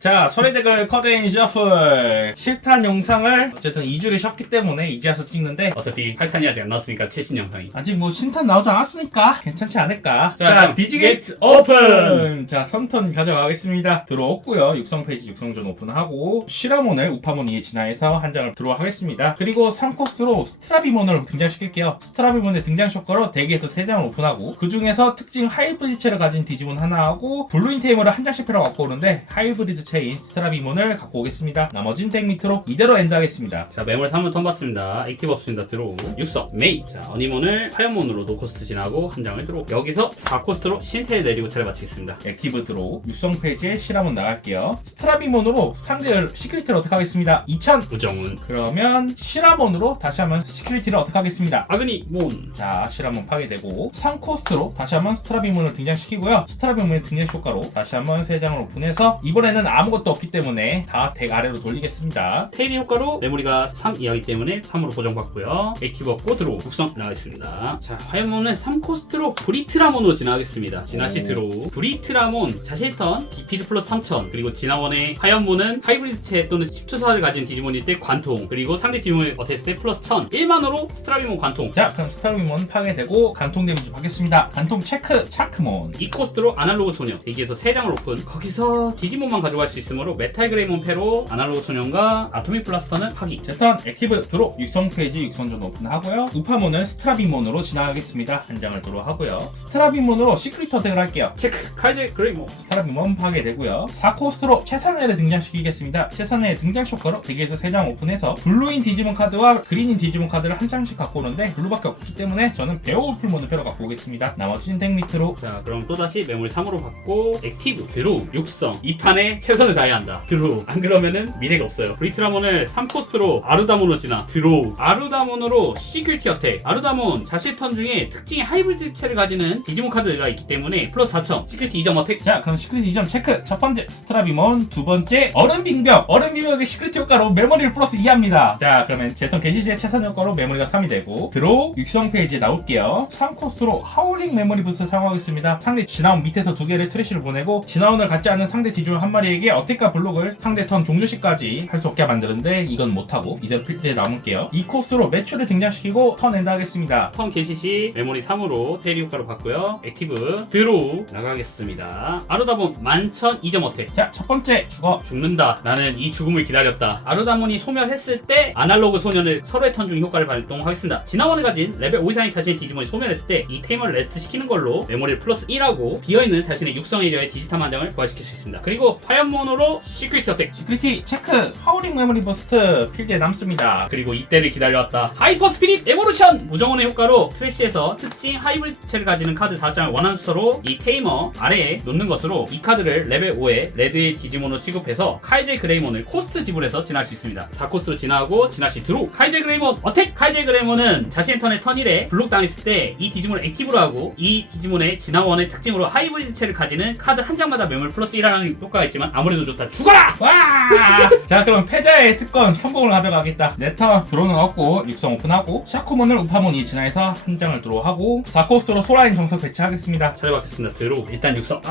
자, 소리대글 커드앤 셔플 7탄 영상을 어쨌든 2주를 쉬었기 때문에 이제 와서 찍는데 어차피 8탄이 아직 안 나왔으니까 최신 영상이. 아직 뭐 신탄 나오지 않았으니까 괜찮지 않을까. 자, 디지게이트 오픈! 자, 선턴 가져가겠습니다. 들어왔고요. 육성 페이지 육성전 오픈하고 시라몬을 우파몬2에 진화해서 한 장을 들어하겠습니다. 그리고 3코스트로 스트라비몬을 등장시킬게요. 스트라비몬의 등장 효과로 대기에서 3장을 오픈하고 그 중에서 특징 하이브리드체를 가진 디지몬 하나하고 블루인 테이머를 한 장씩 필요가 갖고 오는데 하이브리드 체인 스트라비몬을 갖고 오겠습니다. 나머진 덱 밑으로 이대로 엔드하겠습니다. 자, 매몰 3번 턴 받습니다. 액티브 없습니다. 들어오. 육성 메이. 자, 어니몬을 화염몬으로 노코스트 진하고 한 장을 들어오. 여기서 4코스트로 신테일 내리고 차를 마치겠습니다. 액티브 드로우 육성 페이지에 시라몬 나갈게요. 스트라비몬으로 상대 시큐리티를 어떻게 하겠습니다. 2000 우정운. 그러면 시라몬으로 다시 한번 시큐리티를 어떻게 하겠습니다. 아그니몬. 자, 시라몬 파괴되고 3코스트로 다시 한번 스트라비몬을 등장시키고요. 스트라비몬의 등장 효과로 다시 한번 3장을 오픈해서 이번에는 아무것도 없기 때문에 다 덱 아래로 돌리겠습니다. 테일의 효과로 메모리가 3 이하기 때문에 3으로 고정받고요. 액티브 없고 들어오. 육성 나가겠습니다. 자, 화염몬은 3코스트로 브리트라몬으로 진화하겠습니다. 진화시 들어오. 브리트라몬 자신 턴 디피드 플러스 3000 그리고 진화원의 화염몬은 하이브리드체 또는 10초사를 가진 디지몬일 때 관통 그리고 상대 디지몬을 어땠을 때 플러스 1000 1만으로 스트라비몬 관통. 자, 그럼 스트라비몬 파괴되고 간통 데미지 받겠습니다. 간통 체크 차크몬 2코스트로 아날로그 소녀 대기에서 3장을 오픈. 거기서 디지몬만 가져갈 수 있으므로 메탈그레이몬 패로 아날로그 소년과 아토믹 블라스터는 파기. 제턴 액티브 드로 육성 페이지 육성전 오픈하고요. 우파몬은 스트라비몬으로 진화하겠습니다. 한 장을 드로하고요. 스트라비몬으로 시크릿 어택을 할게요. 체크 카이제 그레이몬. 스트라비몬 파괴되고요. 4코스트로 채사네를 등장시키겠습니다. 채사네의 등장 효과로 대기에서 3장 오픈해서 블루인 디지몬 카드와 그린인 디지몬 카드를 한 장씩 갖고 오는데 블루밖에 없기 때문에 저는 베어울풀 모드표로 갖고 오겠습니다. 나머지는 덱 밑으로. 자, 그럼 또다시 메모리 3으로 받고 액티브 드로우 육성 2탄에 최선을 다해야 한다. 드로우. 안 그러면은 미래가 없어요. 브리트라몬을 3코스트로 아르다몬으로 진화. 드로우. 아르다몬으로 시큐리티 어택. 아르다몬 자신 턴 중에 특징의 하이브리드체를 가지는 디지몬 카드가 있기 때문에 플러스 4000 시큐리티 2점 어택. 자, 그럼 시크릿 2점 체크. 첫 번째 스트라비몬, 두 번째 얼음빙벽. 얼음빙벽의 시크릿 효과로 메모리를 플러스 2합니다. 자, 그러면 제턴 게시지의 채산 효과로 메모리가 3이 되고 드로우 육성 페이지에 나올게요. 3코스트로 하울링 메모리 부스를 사용하겠습니다. 상대 진화원 밑에서 2개를 트래쉬를 보내고 진화원을 갖지 않은 상대 디지몬 한 마리에게 어택과 블록을 상대 턴 종료시까지 할 수 없게 만드는데 이건 못하고 이대로 필드에 남을게요. 2코스트로 매출을 등장시키고 턴 엔드 하겠습니다. 턴 개시 시 메모리 3으로 테리 효과로 받고요. 액티브 드로우 나가겠습니다. 아르다몬 11,000 2점 어택. 자, 첫 번째 죽어. 죽는다. 나는 이 죽음을 기다렸다. 아르다몬이 소멸했을 때 아날로그 소년을 서로의 턴 중 효과를 발동하겠습니다. 진화원을 가진 레벨 5 이상의 자신의 디지몬이 소멸했을 때 이 테이머를 레스트 시키는 걸로 메모리를 플러스 1하고 비어있는 자신의 육성 에리어의 디지탐 한 장을 부활시킬 수 있습니다. 그리고 화염몬으로 시크릿 어택. 시크릿 체크. 하울링 메모리 버스트 필드에 남습니다. 그리고 이때를 기다려왔다. 하이퍼 스피릿 에보루션! 무정원의 효과로 트래쉬에서 특징 하이브리드체를 가지는 카드 5장을 원하는 수서로 이 테이머 아래에 놓는 것으로 이 카드를 레벨 5에 레드의 디지몬으로 취급해서 카이제 그레이몬을 코스트 지불해서 진화할 수 있습니다. 4코스트로 진화하고 진화시 드로우. 카이제 그레이몬 어택! 카이제 그레이몬은 자신의 턴에 턴 1에 블록 당했을 때 이 디지몬을 액티브로 하고 이 디지몬의 진화원의 특징으로 하이브리드체를 가지는 카드 한 장마다 매물 플러스 1하는 효과가 있지만 아무래도 좋다. 죽어라! 와! 자, 그럼 패자의 특권 성공을 가져가겠다. 네턴 드로는 없고 육성 오픈하고 샤쿠몬을 우파몬이 진화해서 한 장을 드로우하고 4코스트로 소라인 정석 배치하겠습니다. 찾아받겠습니다. 드로우. 일단 육성.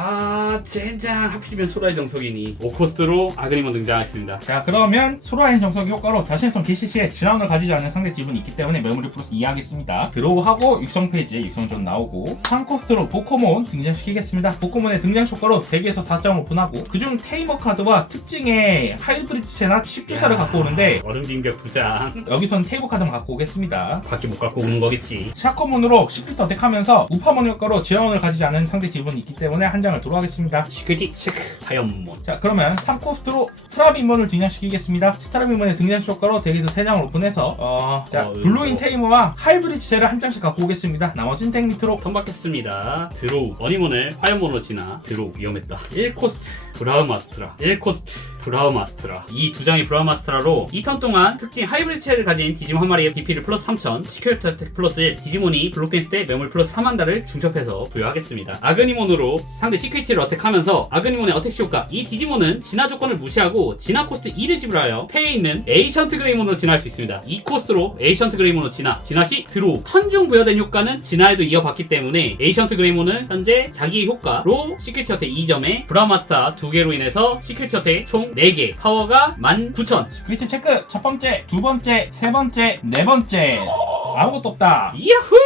젠장. 하필이면 소라의 정석이니. 5코스트로 아그니몬 등장하겠습니다. 자, 그러면 소라인 정석 효과로 자신의 턴 개시시에 진화원을 가지지 않는 상대 지분이 있기 때문에 메모리 플러스 2 하겠습니다. 드로우하고 육성 페이지에 육성전 나오고 3코스트로 보코몬 등장시키겠습니다. 보코몬의 등장 효과로 대기에서 4장 오픈하고 그중 테이머 카드와 특징의 하이브리드체나 10주사를 갖고 오는데 얼음빙벽 2장. 여기선 테이머 카드만 갖고 오겠습니다. 밖에 못 갖고 오는 거겠지. 샤커몬으로 시크릿 어택하면서 우파몬 효과로 진화원을 가지지 않은 상대 지분이 있기 때문에 한 장을 들어가겠습니다. 시크릿 체크. 화염몬. 자, 그러면 3코스트로 스트라비몬을 등장시키겠습니다. 스트라비몬의 등장 효과로 대기에서 3장을 오픈해서 블루인 테이머와 하이브리드체를 한 장씩 갖고 오겠습니다. 나머진 덱 밑으로. 턴 받겠습니다. 드로우. 어니몬을 화염몬으로 진화. 드로우. 위험했다. 1코스트 브라우마스트라. 1코스트 브라우마스트라. 이 두 장의 브라우마스트라로 2턴 동안 특징 하이브리드 체를 가진 디지몬 한 마리의 DP를 플러스 3000, 시큐리티 어택 플러스 1, 디지몬이 블록댄스 때 매몰 플러스 3만다를 중첩해서 부여하겠습니다. 아그니몬으로 상대 시큐리티를 어택하면서 아그니몬의 어택시 효과. 이 디지몬은 진화 조건을 무시하고 진화 코스트 2를 지불하여 패에 있는 에이션트 그레이몬으로 진화할 수 있습니다. 이 코스트로 에이션트 그레이몬으로 진화 시 드로우. 턴중 부여된 효과는 진화에도 이어받기 때문에 에이션트 그레이몬은 현재 자기의 효과로 시큐리티 어택 2점에 브라우마스터 2개로 인해서 시큐리티 어택 총 4개, 파워가 19,000. 시크릿 체크 첫 번째, 두 번째, 세 번째, 네 번째. 아무것도 없다. 야후!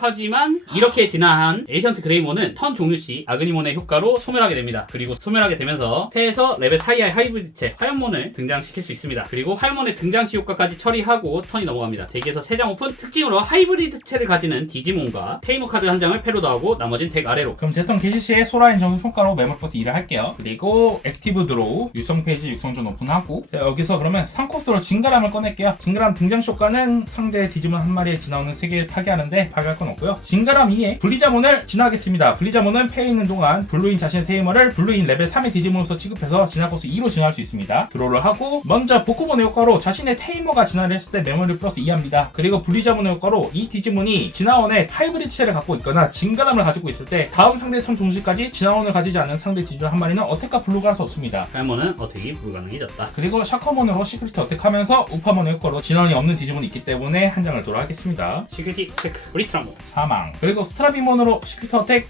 하지만 이렇게 진화한 에이션트 그레이몬은 턴 종료 시 아그니몬의 효과로 소멸하게 됩니다. 그리고 소멸하게 되면서 패에서 레벨 4 이하의 하이브리드체 화염몬을 등장시킬 수 있습니다. 그리고 화염몬의 등장시 효과까지 처리하고 턴이 넘어갑니다. 덱에서 3장 오픈. 특징으로 하이브리드체를 가지는 디지몬과 테이머 카드 한 장을 패로 더하고 나머진 덱 아래로. 그럼 제턴 개시 시에 소라인 정수 효과로 매몰 플러스 2를 할게요. 그리고 액티브 드로우 육성 페이지 육성전 오픈하고, 자, 여기서 그러면 3코스로 진가람을 꺼낼게요. 진가람 등장 효과는 상대 디지몬 한 마리에 지나오는 3개를 파괴하는데 파괴할 건 없고요. 진가람 2에 블리자몬을 진화하겠습니다. 블리자몬은 패에 있는 동안 블루인 자신의 테이머를 블루인 레벨 3의 디지몬으로서 취급해서 진화 코스 2로 진화할 수 있습니다. 드로우를 하고 먼저 보코몬의 효과로 자신의 테이머가 진화를 했을 때 메모리 플러스 2합니다. 그리고 블리자몬의 효과로 이 디지몬이 진화원의 하이브리드 체를 갖고 있거나 진가람을 가지고 있을 때 다음 상대 턴 종시까지 진화원을 가지지 않은 상대 디지몬 한 마리는 어택과 블루가 할 수 없습니다. 화염몬은 어택이 불가능해졌다. 그리고 샤커몬으로 시크릿 어택하면서 우파몬의 효과로 진화원이 없는 디지몬이 있기 때문에 한 장을 돌아가겠습니다. 시큐리티 체크 브리트라몬 사망. 그리고 스트라비몬으로 시크릿 어택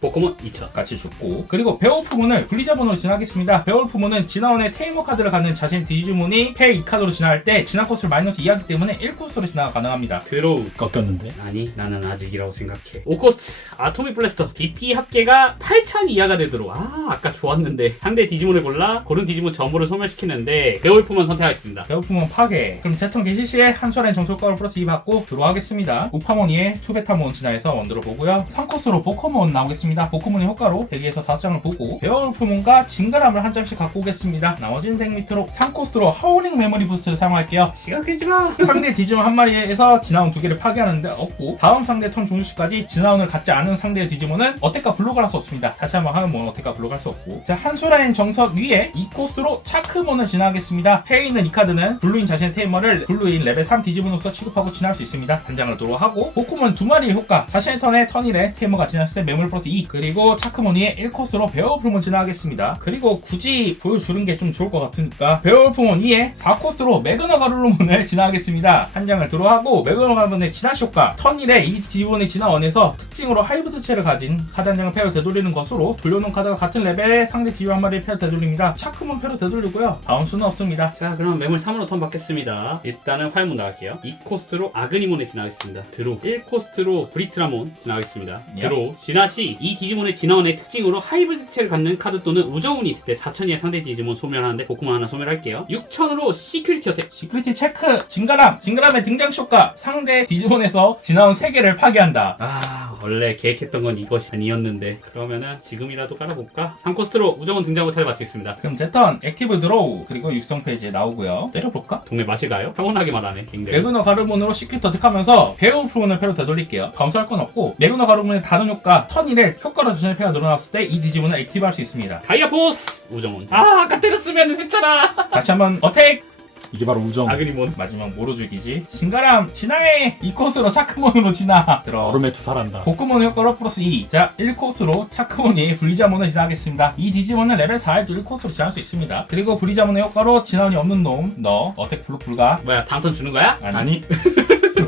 보코몬 2000 같이 죽고, 그리고 베올프몬을 블리자몬으로 진화하겠습니다. 베올프몬은 진화원의 테이머 카드를 갖는 자신 디지몬이 패 2카드로 진화할 때 진화 코스를 마이너스 2하기 때문에 1코스로 진화가 가능합니다. 드로우. 꺾였는데. 아니, 나는 아직이라고 생각해. 5코스트 아토믹 블래스터 DP 합계가 8000 이하가 되도록. 아까 좋았는데 상대 디지몬을 골라 고른 디지몬 전부를 소멸시키는데 베올프몬 선택하겠습니다. 베올프몬 파괴. 그럼 제턴 개시 시에 한솔엔 정수효과로 플러스 2 받고 들어가겠습니다. 우파몬 2에 투베타몬 진화해서 원드로 보고요. 3코스로 보코몬 나오겠습니다. 보코몬의 효과로 대기에서 5장을 보고 베올프몬과 진가람을 한 장씩 갖고 오겠습니다. 나머지는 덱 밑으로 3코스로 하울링 메모리 부스트를 사용할게요. 시간 끌지마. 상대 디지몬 한 마리에서 진화원 2개를 파괴하는데 없고, 다음 상대 턴 종료시까지 진화원을 갖지 않은 상대의 디지몬은 어택과 블록을 할 수 없습니다. 다시 한번 하면 어택과 블록을 할 수 없고, 자, 한소라인 정석 위에 2코스로 차크몬을 진화하겠습니다. 패에 있는 이 카드는 블루인 자신의 테이머를 블루인 레벨 3 디지몬으로서 취급하고 진화할 수 있습니다. 단장을 도로하고, 보코몬 2마리의 효과. 자신의 턴에 턴일에 테이머가 진화했을 때 매물 플러스 2, 그리고 차크몬이의 1코스로 베어울프몬 진화하겠습니다. 그리고 굳이 보여주는 게 좀 좋을 것 같으니까 베어울프몬 2에 4코스로 매그너 가룰루몬을 진화하겠습니다. 한 장을 들어하고 매그너 가룰루몬의 진화 효과. 턴일에 이 디지몬의 진화원에서 특징으로 하이브드체를 가진 카드 한 장을 패로 되돌리는 것으로 돌려놓은 카드와 같은 레벨의 상대 디지몬 한 마리를 패로 되돌립니다. 차크몬 패로 되돌리고요. 다음 수는 없습니다. 자, 그럼 매물 3으로 턴 받겠습니다. 일단은 화염몬 나갈게요. 2코스트로 아그니몬에 진화하겠습니다. 드로. 1코스트로 브리트라몬 진화하겠습니다. 드로. 진화 시 이 디지몬의 진화원의 특징으로 하이브리드체를 갖는 카드 또는 우정운이 있을 때 4000 이하의 상대 디지몬 소멸하는데 보코몬 하나 소멸할게요. 6000으로 시큐리티 어택. 시크릿 체크. 진가람의 등장 효과. 상대 디지몬에서 진화원 3개를 파괴한다. 원래 계획했던 건 이것이 아니었는데 그러면은 지금이라도 깔아볼까? 3코스트로 우정운 등장으로 차를 마치겠습니다. 그럼 제턴 액티브 드로우, 그리고 육성 페이지에 나오고요. 때려볼까? 동네 마실까요? 평온하게 말하네. 굉장히. 매그너 가르몬으로 시큐리티 어택하면서 베어울프몬을 패로 되돌릴게요. 감수할 건 없고, 매그너 가르몬의 다른 효과 턴일에 효과로 자신의 패가 늘어났을 때 이 디지몬을 액티브할 수 있습니다. 다이아포스 우정운. 아까 때렸으면 됐잖아. 다시 한번 어택! 이게 바로 우정. 아그니몬. 마지막 모로 죽이지. 진가람 진화해! 2코스로 차크몬으로 진화. 들어. 얼음에 투사한다. 복구몬 효과로 플러스 2. 자, 1코스로 차크몬이 블리자몬을 진화하겠습니다. 이 디지몬은 레벨 4에도 1코스로 진화할 수 있습니다. 그리고 블리자몬의 효과로 진화원이 없는 놈, 너 어택 블록 불가. 뭐야, 다음 턴 주는 거야? 아니.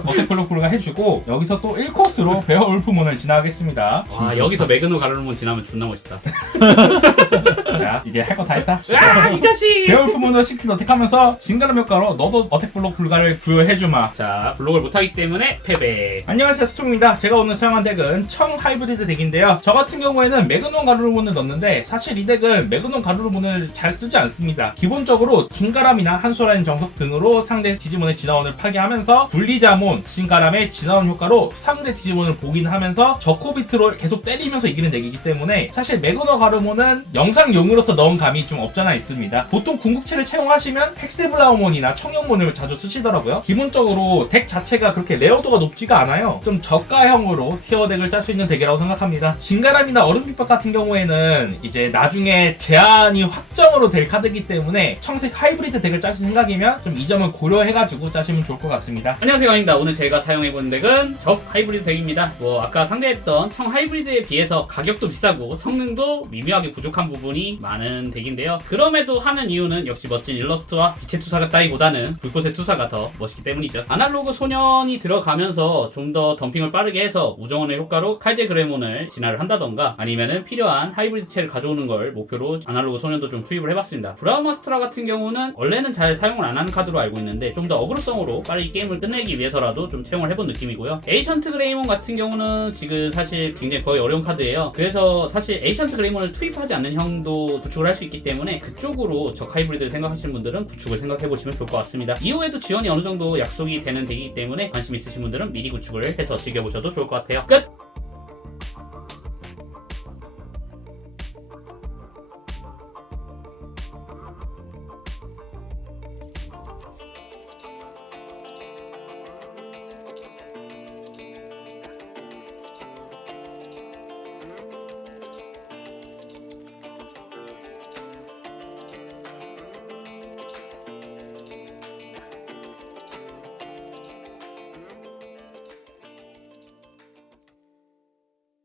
어택 블록 불가 해주고, 여기서 또 1코스로 베어울프몬을 진화하겠습니다. 와, 여기서 매그노 가르몬 지나면 존나 멋있다. 자, 이제 할 거 다 했다. 이 자식! 베어울프몬을 시킬 어택하면서 진가람 효과로 너도 어택 블록 불가를 부여해주마. 자, 블록을 못하기 때문에 패배. 안녕하세요, 스총입니다. 제가 오늘 사용한 덱은 청 하이브리드 덱인데요. 저 같은 경우에는 매그논 가루르몬을 넣는데, 사실 이 덱은 매그논 가루르몬을 잘 쓰지 않습니다. 기본적으로 진가람이나 한소라인 정석 등으로 상대 디지몬의 진화원을 파괴하면서 블리자몬, 디지몬 진가람의 진화원 효과로 상대 디지몬을 보긴하면서 저코비트로 계속 때리면서 이기는 덱이기 때문에 사실 매그너 가르몬은 영상용으로서 넣은 감이 좀 없잖아 있습니다. 보통 궁극체를 채용하시면 헥세블라우몬이나 청룡몬을 자주 쓰시더라고요. 기본적으로 덱 자체가 그렇게 레어도가 높지가 않아요. 좀 저가형으로 티어 덱을 짤 수 있는 덱이라고 생각합니다. 진가람이나 얼음빛박 같은 경우에는 이제 나중에 제한이 확정으로 될 카드이기 때문에 청색 하이브리드 덱을 짤 생각이면 좀 이 점을 고려해가지고 짜시면 좋을 것 같습니다. 안녕하세요, 강입니다. 오늘 제가 사용해본 덱은 적 하이브리드 덱입니다. 아까 상대했던 청 하이브리드에 비해서 가격도 비싸고 성능도 미묘하게 부족한 부분이 많은 덱인데요. 그럼에도 하는 이유는 역시 멋진 일러스트와 빛의 투사가 따위보다는 불꽃의 투사가 더 멋있기 때문이죠. 아날로그 소년이 들어가면서 좀 더 덤핑을 빠르게 해서 우정원의 효과로 칼제 그레몬을 진화를 한다던가 아니면은 필요한 하이브리드체를 가져오는 걸 목표로 아날로그 소년도 좀 투입을 해봤습니다. 브라우마스트라 같은 경우는 원래는 잘 사용을 안 하는 카드로 알고 있는데 좀 더 어그로성으로 빠르게 게임을 끝내기 위해서라도 좀 채용을 해본 느낌이고요. 에이션트 그레이몬 같은 경우는 지금 사실 굉장히 거의 어려운 카드예요. 그래서 사실 에이션트 그레이몬을 투입하지 않는 형도 구축을 할 수 있기 때문에 그쪽으로 적 하이브리드를 생각하시는 분들은 구축을 생각해보시면 좋을 것 같습니다. 이후에도 지원이 어느 정도 약속이 되는 덱이기 때문에 관심 있으신 분들은 미리 구축을 해서 즐겨보셔도 좋을 것 같아요. 끝!